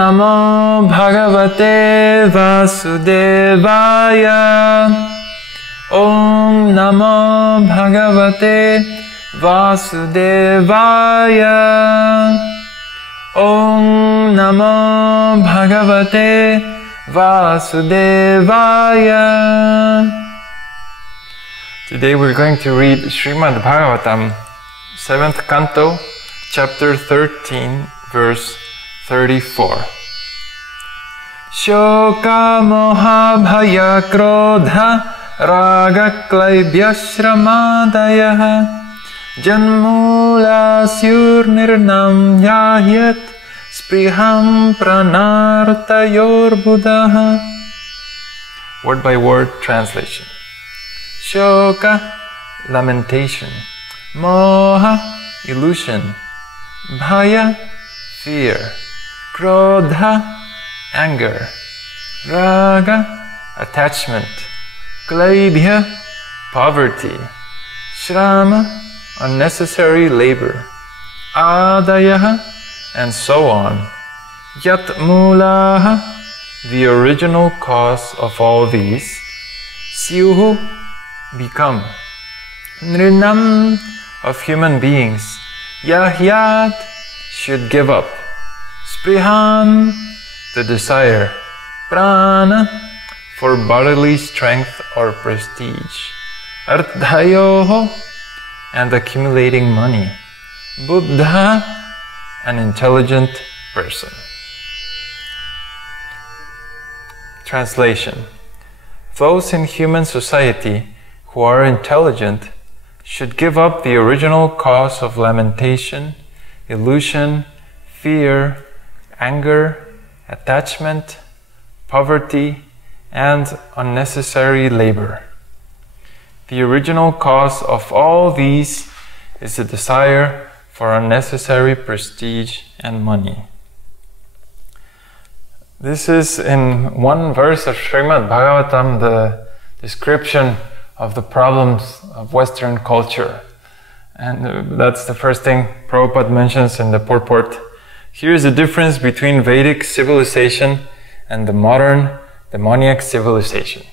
Namo Bhagavate Vasudevaya. Om Namo Bhagavate Vasudevaya. Om Namo Bhagavate Vasudevaya. Today we're going to read Srimad Bhagavatam, 7th Canto, Chapter 13, verse 34. Shoka moha bhaya krodha raga klaibhya shramadayah janmula syurnirnam yahyat spriham pranartayor buddha. Word by word translation. Shoka, lamentation. Moha, illusion. Bhaya, fear. Krodha, anger. Raga, attachment. Klaibhya, poverty. Shrama, unnecessary labor. Adayaha, and so on. Yat mulaha, the original cause of all these. Syuhu, become. Nrinam, of human beings. Yahyat, should give up. Spriham, the desire. Prana, for bodily strength or prestige. Ardhayoho, and accumulating money. Buddha, an intelligent person. Translation. Those in human society who are intelligent should give up the original cause of lamentation, illusion, fear, anger, attachment, poverty, and unnecessary labor. The original cause of all these is the desire for unnecessary prestige and money. This is in one verse of Srimad Bhagavatam, the description of the problems of Western culture. And that's the first thing Prabhupada mentions in the purport. Here is the difference between Vedic civilization and the modern demoniac civilization.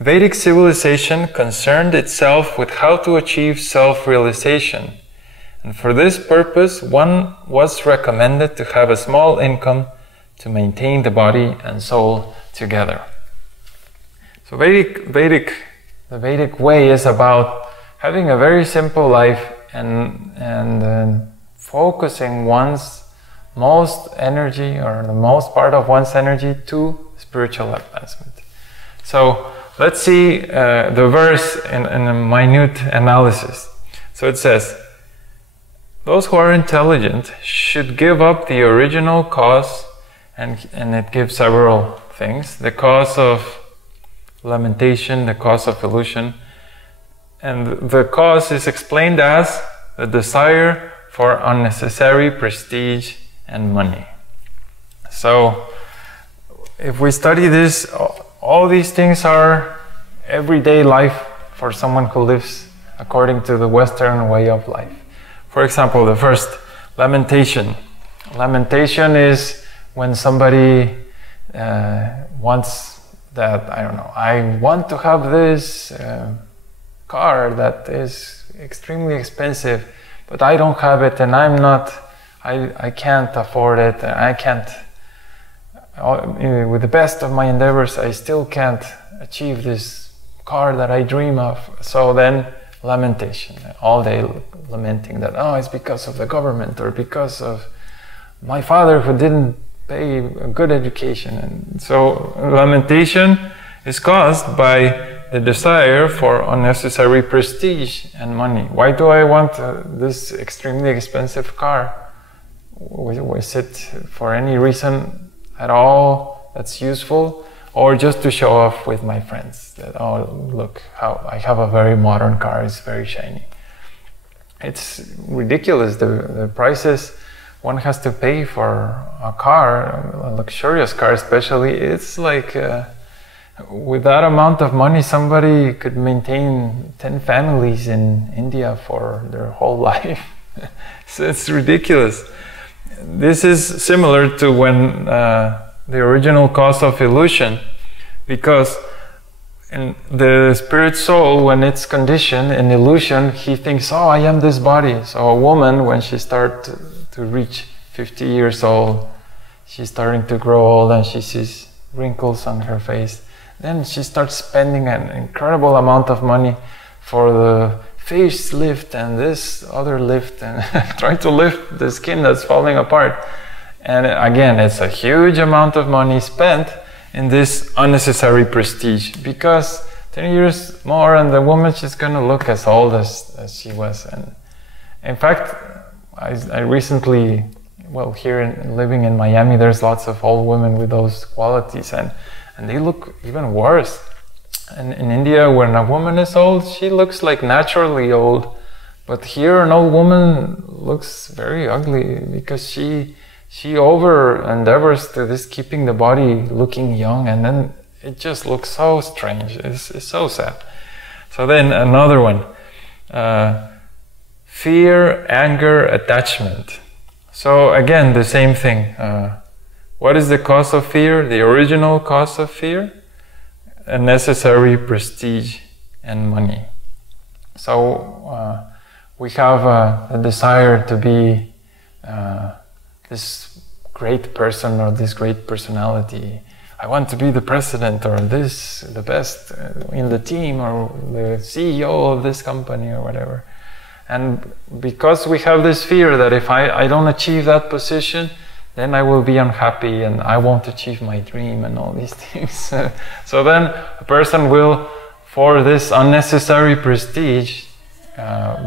Vedic civilization concerned itself with how to achieve self-realization. And for this purpose, one was recommended to have a small income to maintain the body and soul together. So the Vedic way is about having a very simple life and focusing one's most energy, or the most part of one's energy, to spiritual advancement. So let's see the verse in a minute analysis. So it says, those who are intelligent should give up the original cause, and it gives several things. The cause of lamentation, the cause of illusion, and the cause is explained as the desire for unnecessary prestige and money. So if we study this, all these things are everyday life for someone who lives according to the Western way of life. For example, the first, lamentation. Lamentation is when somebody wants that, I don't know, I want to have this car that is extremely expensive, but I don't have it, and I can't afford it, and I can't, with the best of my endeavors, I still can't achieve this car that I dream of. So then, lamentation, all day lamenting that, oh, it's because of the government, or because of my father who didn't pay a good education. And so lamentation is caused by the desire for unnecessary prestige and money. Why do I want this extremely expensive car? Was it for any reason at all that's useful, or just to show off with my friends that, oh, look how I have a very modern car, it's very shiny? It's ridiculous, the prices one has to pay for a car, a luxurious car especially. It's like with that amount of money somebody could maintain 10 families in India for their whole life. So it's ridiculous. this is similar to when the original cause of illusion, because in the spirit soul, when it's conditioned in illusion, he thinks, oh, I am this body. So a woman, when she starts to reach 50 years old, she's starting to grow old and she sees wrinkles on her face. Then she starts spending an incredible amount of money for the face lift and this other lift and trying to lift the skin that's falling apart. And again, it's a huge amount of money spent in this unnecessary prestige, because 10 years more and the woman, she's going to look as old as she was. And in fact, I recently, well, here living in Miami, there's lots of old women with those qualities, and they look even worse. And in India, when a woman is old, she looks like naturally old. But here, an old woman looks very ugly because she over endeavors to this keeping the body looking young, and then it just looks so strange. It's so sad. So then another one, fear, anger, attachment. So again, the same thing. What is the cause of fear? The original cause of fear? Unnecessary prestige and money. So we have a desire to be this great person or this great personality. I want to be the president or the best in the team or the CEO of this company or whatever. And because we have this fear that if I don't achieve that position, then I will be unhappy and I won't achieve my dream and all these things. So then a person will, for this unnecessary prestige,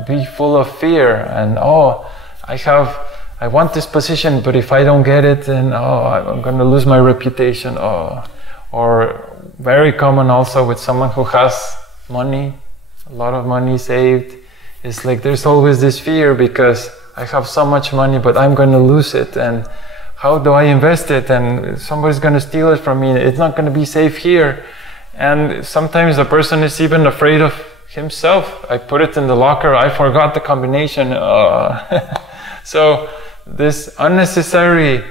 be full of fear and, oh, I want this position, but if I don't get it, then, oh, I'm going to lose my reputation. Oh. Or very common also with someone who has money, a lot of money saved. It's like there's always this fear because I have so much money, but I'm going to lose it. And how do I invest it? And somebody's going to steal it from me. It's not going to be safe here. And sometimes the person is even afraid of himself. I put it in the locker. I forgot the combination. So this unnecessary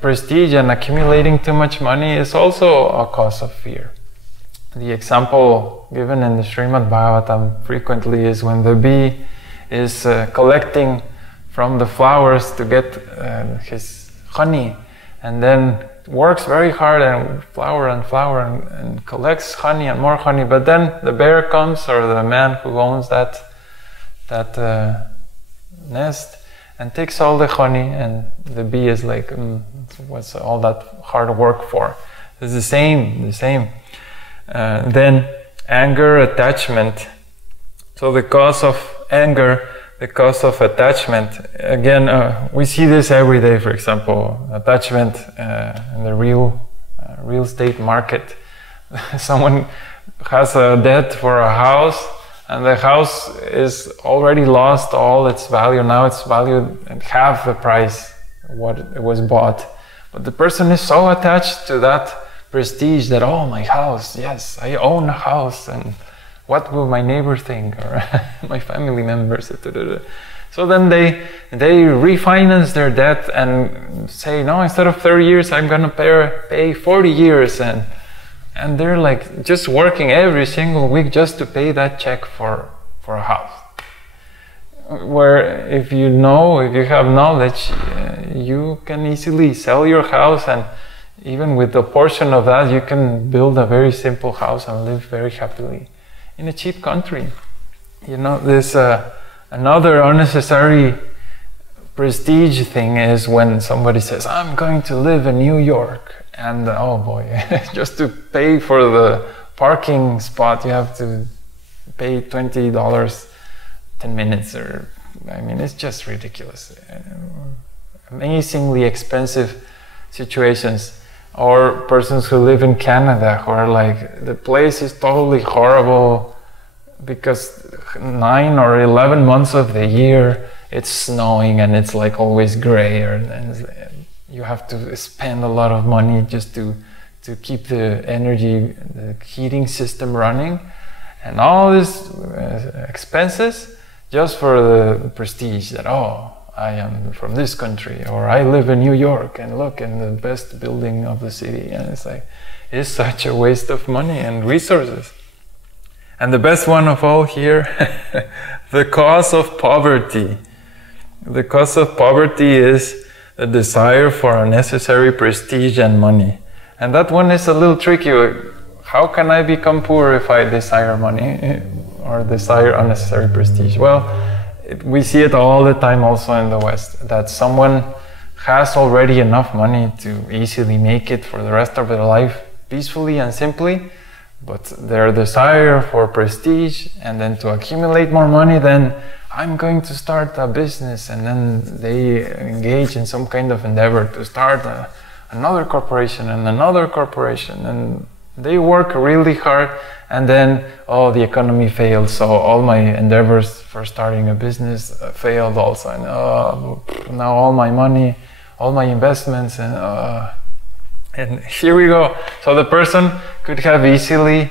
prestige and accumulating too much money is also a cause of fear. The example given in the Srimad Bhagavatam frequently is when the bee is collecting from the flowers to get his honey, and then works very hard and flower and collects honey and more honey, but then the bear comes, or the man who owns that nest, and takes all the honey, and the bee is like, what's all that hard work for? It's the same. Then anger, attachment. So the cause of anger, the cause of attachment, again, we see this every day. For example, attachment in the real estate market. Someone has a debt for a house, and the house is already lost all its value. Now it's valued at half the price what it was bought. But the person is so attached to that prestige that, oh, my house, yes, I own a house, and what will my neighbor think, or my family members? So then they refinance their debt and say, no, instead of 30 years, I'm going to pay 40 years. And they're like just working every single week just to pay that check for a house. Where if you have knowledge, you can easily sell your house, and even with a portion of that, you can build a very simple house and live very happily in a cheap country. You know, this another unnecessary prestige thing is when somebody says, I'm going to live in New York. And oh boy, just to pay for the parking spot, you have to pay $20 10 minutes, or, I mean, it's just ridiculous. Amazingly expensive situations. Or persons who live in Canada who are like, the place is totally horrible because 9 or 11 months of the year it's snowing and it's like always gray, and you have to spend a lot of money just to keep the heating system running, and all these expenses just for the prestige that, oh, I am from this country, or I live in New York and look in the best building of the city. And it's like, it's such a waste of money and resources. And the best one of all here, the cause of poverty. The cause of poverty is a desire for unnecessary prestige and money. And that one is a little tricky. How can I become poor if I desire money or desire unnecessary prestige? Well, we see it all the time also in the West, that someone has already enough money to easily make it for the rest of their life peacefully and simply, but their desire for prestige and then to accumulate more money, then I'm going to start a business, and then they engage in some kind of endeavor to start another corporation and another corporation, and they work really hard, and then, oh, the economy failed, so all my endeavors for starting a business failed also, and now all my money, all my investments, and here we go. So the person could have easily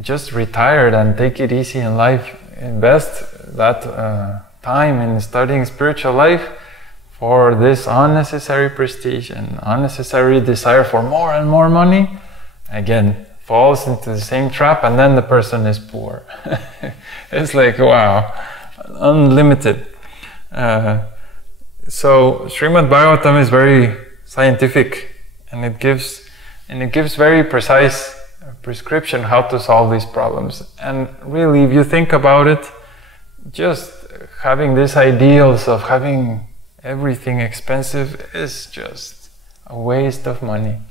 just retired and take it easy in life, invest that time in studying spiritual life for this unnecessary prestige and unnecessary desire for more and more money. Again, falls into the same trap, and then the person is poor. It's like, wow, unlimited. So Srimad Bhagavatam is very scientific, and it gives very precise prescription how to solve these problems. And really, if you think about it, just having these ideals of having everything expensive is just a waste of money.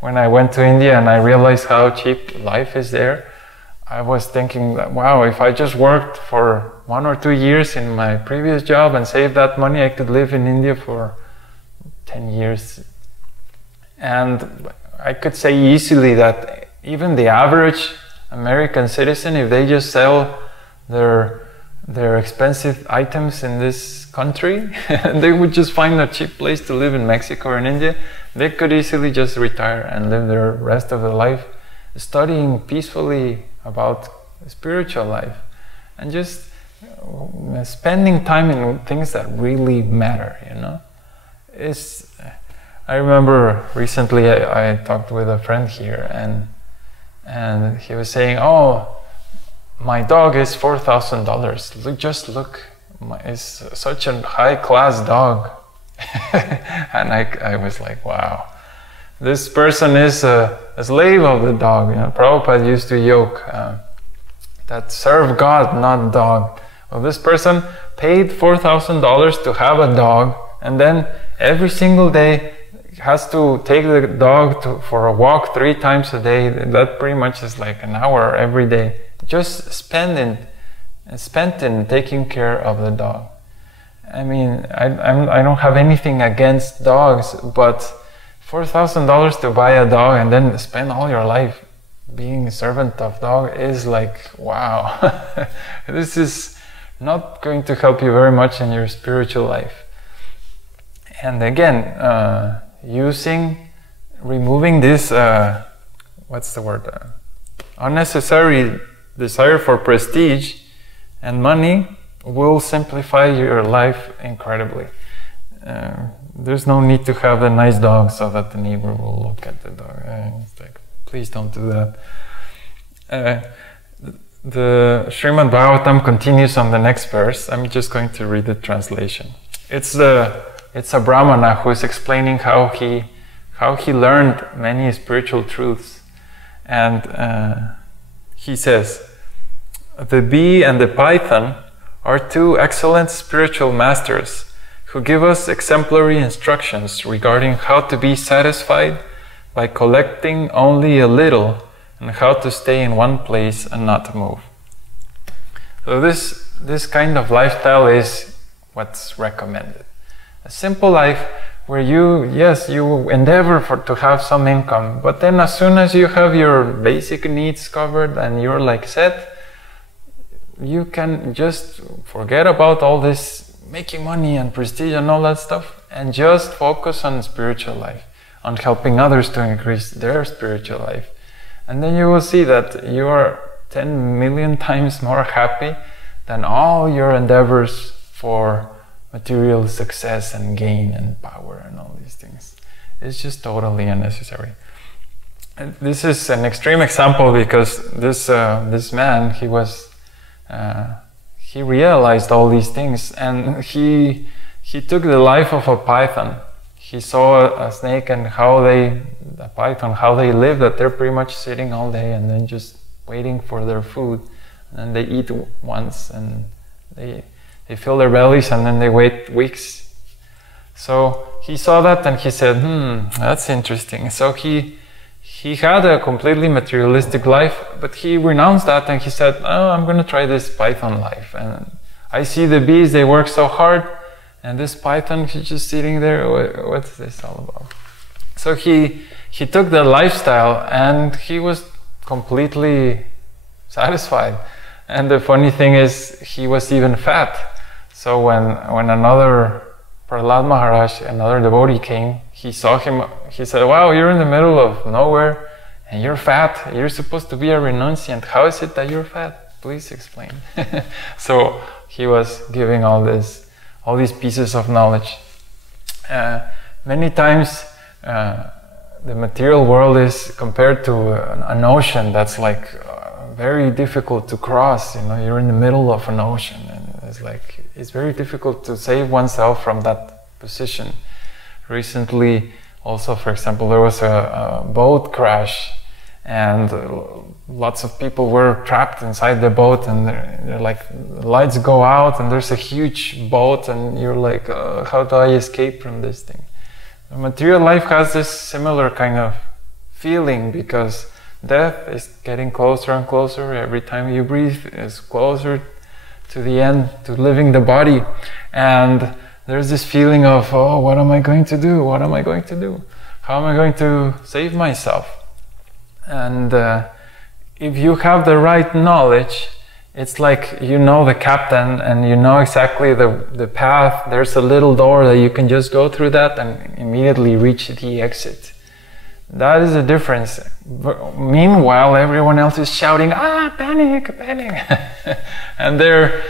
When I went to India and I realized how cheap life is there, I was thinking that, wow, if I just worked for 1 or 2 years in my previous job and saved that money, I could live in India for 10 years. And I could say easily that even the average American citizen, if they just sell their expensive items in this country, they would just find a cheap place to live in Mexico or in India. They could easily just retire and live their rest of their life studying peacefully about spiritual life and just spending time in things that really matter, you know. I remember recently I talked with a friend here, and he was saying, oh, my dog is $4,000. Just look, it's such a high-class dog. And I was like, wow, this person is a slave of the dog. You know, Prabhupada used to joke that serve God, not dog. Well, this person paid $4,000 to have a dog, and then every single day has to take the dog for a walk 3 times a day. That pretty much is like an hour every day, just spent in taking care of the dog. I mean, I don't have anything against dogs, but $4,000 to buy a dog and then spend all your life being a servant of dog is like, wow. This is not going to help you very much in your spiritual life. And again, removing this, what's the word? Unnecessary desire for prestige and money will simplify your life incredibly. There's no need to have a nice dog so that the neighbor will look at the dog. It's like, please don't do that. The Srimad Bhagavatam continues on the next verse. I'm just going to read the translation. It's a Brahmana who is explaining how he learned many spiritual truths, and he says, the bee and the python are 2 excellent spiritual masters who give us exemplary instructions regarding how to be satisfied by collecting only a little and how to stay in one place and not move. So this kind of lifestyle is what's recommended. A simple life where you endeavor to have some income, but then as soon as you have your basic needs covered and you're like set, you can just forget about all this making money and prestige and all that stuff and just focus on spiritual life, on helping others to increase their spiritual life. And then you will see that you are 10 million times more happy than all your endeavors for material success and gain and power and all these things. It's just totally unnecessary. And this is an extreme example because this man, he realized all these things, and he took the life of a python. He saw a snake and how they live, that they're pretty much sitting all day and then just waiting for their food. And they eat once and they fill their bellies and then they wait weeks. So he saw that and he said, that's interesting. So he had a completely materialistic life, but he renounced that and he said, I'm going to try this python life. And I see the bees, they work so hard, and this python, he's just sitting there. What's this all about? So he took the lifestyle and he was completely satisfied. And the funny thing is, he was even fat. So when another Prahlad Maharaj, another devotee came, he saw him, he said, wow, you're in the middle of nowhere and you're fat. You're supposed to be a renunciant. How is it that you're fat? Please explain. So he was giving all these pieces of knowledge. Many times the material world is compared to an ocean that's like very difficult to cross. You know, you're in the middle of an ocean and it's very difficult to save oneself from that position. Recently also, for example, there was a boat crash and lots of people were trapped inside the boat, and they're like, the lights go out and there's a huge boat and you're like, how do I escape from this thing? The material life has this similar kind of feeling because death is getting closer and closer. Every time you breathe is closer to the end, to leaving the body. And there's this feeling of, oh, what am I going to do? What am I going to do? How am I going to save myself? And if you have the right knowledge, it's like you know the captain and you know exactly the path. There's a little door that you can just go through that and immediately reach the exit. That is the difference. Meanwhile, everyone else is shouting, panic, panic. And they're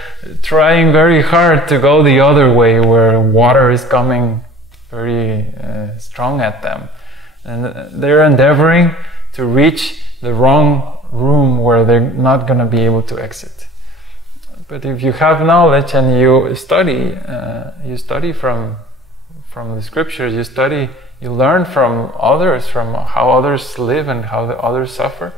trying very hard to go the other way where water is coming very strong at them. And they're endeavoring to reach the wrong room where they're not going to be able to exit. But if you have knowledge and you study from the scriptures, you learn from others, from how others live and how the others suffer,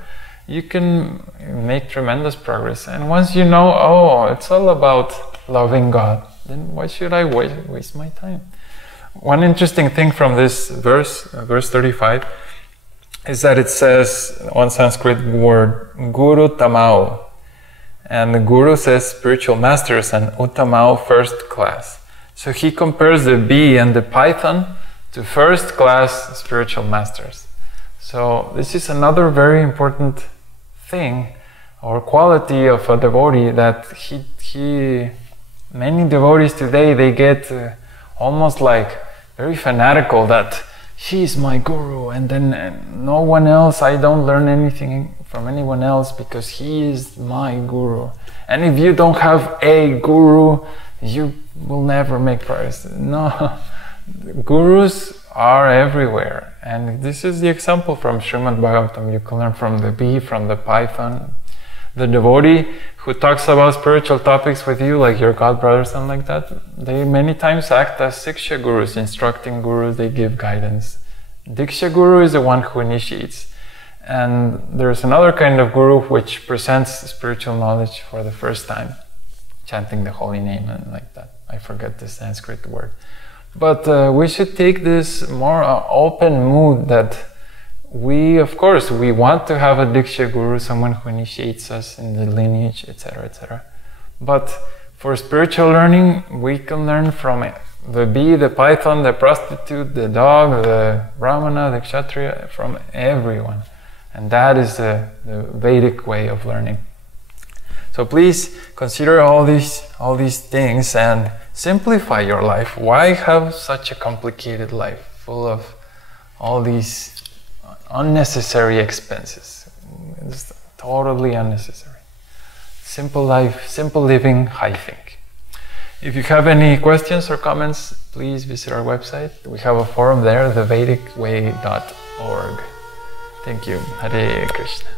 you can make tremendous progress. And once you know, oh, it's all about loving God, then why should I waste my time? One interesting thing from this verse 35, is that it says one Sanskrit word, Guru Tamao. And the Guru says spiritual masters and Utamao first class. So he compares the bee and the python to first class spiritual masters. So this is another very important thing or quality of a devotee, that many devotees today, they get almost like very fanatical that he's my guru and then no one else, I don't learn anything from anyone else because he is my guru. And if you don't have a guru, you will never make progress. No, gurus are everywhere. And this is the example from Srimad Bhagavatam. You can learn from the bee, from the python. The devotee who talks about spiritual topics with you, like your god brother, something like that, they many times act as Siksha gurus, instructing gurus, they give guidance. Diksha guru is the one who initiates. And there's another kind of guru which presents spiritual knowledge for the first time, chanting the holy name and like that. I forget the Sanskrit word. But we should take this more open mood that we, of course, we want to have a Diksha guru, someone who initiates us in the lineage, etc., etc. But for spiritual learning, we can learn from the bee, the python, the prostitute, the dog, the brahmana, the kshatriya, from everyone. And that is the Vedic way of learning. So please consider all these things and simplify your life. Why have such a complicated life full of all these unnecessary expenses? It's totally unnecessary. Simple life, simple living, I think. If you have any questions or comments, please visit our website. We have a forum there, thevedicway.org. Thank you. Hare Krishna.